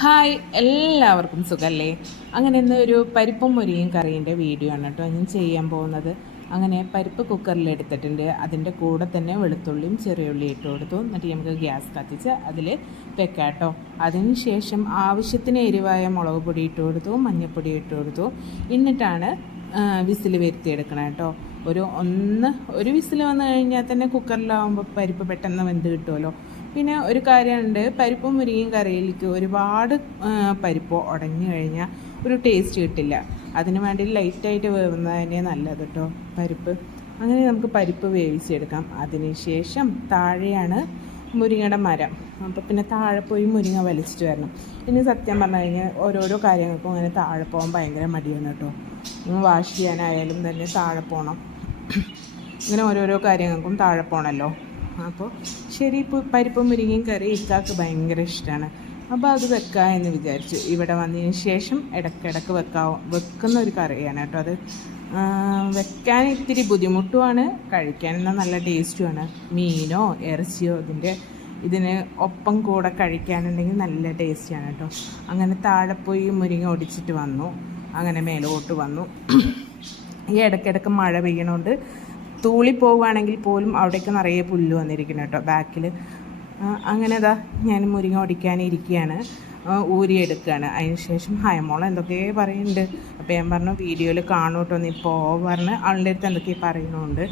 Hi എല്ലാവർക്കും സുഖമല്ലേ അങ്ങനെ ഇന്ന് ഒരു പരിപ്പും മുരിയും കറീന്റെ വീഡിയോ ആണ് കേട്ടോ. ഞാൻ ചെയ്യാൻ പോകുന്നത്. അങ്ങനെ പരിപ്പ് കുക്കറിൽ എടുത്തിട്ടുണ്ട്. അതിന്റെ കൂടെ തന്നെ വെളുത്തുള്ളിയും ചെറിയുള്ളിയും ഇട്ട് കൊടുത്തു. എന്നിട്ട് നമുക്ക് ഗ്യാസ് കത്തിച്ച് അതിൽ വെക്കാം കേട്ടോ. അതിന് ശേഷം ആവശ്യത്തിന് എരിവായ മുളക് പൊടി ഇട്ട് കൊടുത്തു മഞ്ഞൾപ്പൊടി ഇട്ട് കൊടുത്തു. എന്നിട്ടാണ് വിസിൽ വരുത്തിയെടുക്കണം കേട്ടോ. ഒരു ഒന്ന് ഒരു വിസിൽ വന്നു കഴിഞ്ഞാൽ തന്നെ കുക്കറിലാവുമ്പോൾ പരിപ്പ് പെട്ടെന്ന് വെന്ത് കിട്ടുമല്ലോ പിന്നെ ഒരു കാര്യമുണ്ട് പരിപ്പും മുരിങ്ങയും കറിയിലേക്ക് ഒരുപാട് പരിപ്പോ ഉടഞ്ഞു കഴിഞ്ഞാൽ ഒരു ടേസ്റ്റ് കിട്ടില്ല. അതിന് വേണ്ടി ലൈറ്റായിട്ട് വേവുന്നതന്നെ നല്ലത് കേട്ടോ പരിപ്പ്. അങ്ങനെ നമുക്ക് പരിപ്പ് വേവിച്ചെടുക്കാം. അതിനുശേഷം താഴെയാണ് മുരിങ്ങയുടെ മരം. അപ്പോൾ പിന്നെ താഴെ പോയി മുരിങ്ങ വലിച്ചിട്ട് വരണം. ഇനി സത്യം പറഞ്ഞു കഴിഞ്ഞാൽ ഓരോരോ കാര്യങ്ങൾക്കും അങ്ങനെ താഴെ പോകാൻ ഭയങ്കര മടിയാണ് കേട്ടോ വാഷ് ചെയ്യാനായാലും തന്നെ താഴെ പോകണം ഇങ്ങനെ ഓരോരോ കാര്യങ്ങൾക്കും താഴെ പോകണമല്ലോ അപ്പോൾ ശരി പരിപ്പും മുരിങ്ങയും കറി ഇക്കാക്ക് ഭയങ്കര ഇഷ്ടമാണ് അപ്പോൾ അത് വെക്കാം എന്ന് വിചാരിച്ചു. ഇവിടെ വന്നതിന് ശേഷം ഇടയ്ക്കിടയ്ക്ക് വെക്കാവോ വെക്കുന്ന ഒരു കറിയാണ് കേട്ടോ അത്. വെക്കാൻ ഇത്തിരി ബുദ്ധിമുട്ടുമാണ്. കഴിക്കാൻ എന്നാൽ നല്ല ടേസ്റ്റുമാണ് മീനോ ഇറച്ചിയോ ഇതിന്റെ ഇതിന് ഒപ്പം കൂടെ കഴിക്കാനുണ്ടെങ്കിൽ നല്ല ടേസ്റ്റിയാണ് കേട്ടോ. അങ്ങനെ താഴെ പോയി മുരിങ്ങ ഒടിച്ചിട്ട് വന്നു. അങ്ങനെ മേലോട്ട് വന്നു. ഈ ഇടയ്ക്കിടയ്ക്ക് മഴ പെയ്യണോണ്ട് തൂളി പോവുകയാണെങ്കിൽ പോലും അവിടേക്ക് നിറയെ പുല്ല് വന്നിരിക്കുന്നു കേട്ടോ ബാക്കിൽ അങ്ങനെ അതാ ഞാൻ മുരിങ്ങ ഒടിക്കാനിരിക്കുകയാണ് ഊരിയെടുക്കുകയാണ് അതിന് ശേഷം ഹയമോൾ എന്തൊക്കെ പറയുന്നുണ്ട്? അപ്പോൾ ഞാൻ പറഞ്ഞു വീഡിയോയിൽ കാണൂ കേട്ടോ നീ പോ പറഞ്ഞ് അവളുടെ അടുത്ത് എന്തൊക്കെ പറയുന്നുണ്ട്.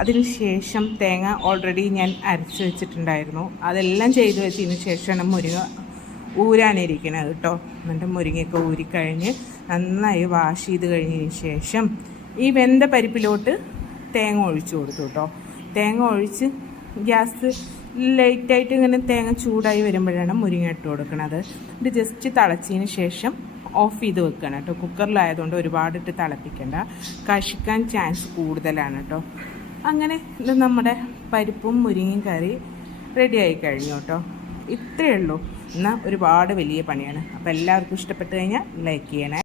അതിന് ശേഷം തേങ്ങ ഓൾറെഡി ഞാൻ അരച്ച് വെച്ചിട്ടുണ്ടായിരുന്നു. അതെല്ലാം ചെയ്ത് വെച്ചതിന് ശേഷമാണ് മുരിങ്ങ ഊരാനിരിക്കണത് കേട്ടോ എന്നിട്ട് മുരിങ്ങയൊക്കെ ഊരിക്കഴിഞ്ഞ് നന്നായി വാഷ് ചെയ്ത് കഴിഞ്ഞതിന് ശേഷം ഈ വെന്ത പരിപ്പിലോട്ട് തേങ്ങ ഒഴിച്ചു കൊടുത്തു കേട്ടോ. തേങ്ങ ഒഴിച്ച് ഗ്യാസ് ലൈറ്റായിട്ട് ഇങ്ങനെ തേങ്ങ ചൂടായി വരുമ്പോഴാണ് മുരിങ്ങ ഇട്ട് കൊടുക്കുന്നത് ഇത് ജസ്റ്റ് തിളച്ചതിന് ശേഷം ഓഫ് ചെയ്ത് വെക്കണം കേട്ടോ. കുക്കറിലായതുകൊണ്ട് ഒരുപാട് ഇട്ട് തിളപ്പിക്കണ്ട. കഷിക്കാൻ ചാൻസ് കൂടുതലാണ് കേട്ടോ. അങ്ങനെ ഇത് നമ്മുടെ പരിപ്പും മുരിങ്ങയും കറി റെഡിയായി കഴിഞ്ഞു കേട്ടോ. ഇത്രയേ ഉള്ളൂ. എന്നാൽ ഒരുപാട് വലിയ പണിയാണ്. അപ്പോൾ എല്ലാവർക്കും ഇഷ്ടപ്പെട്ട് കഴിഞ്ഞാൽ ലൈക്ക് ചെയ്യണേ.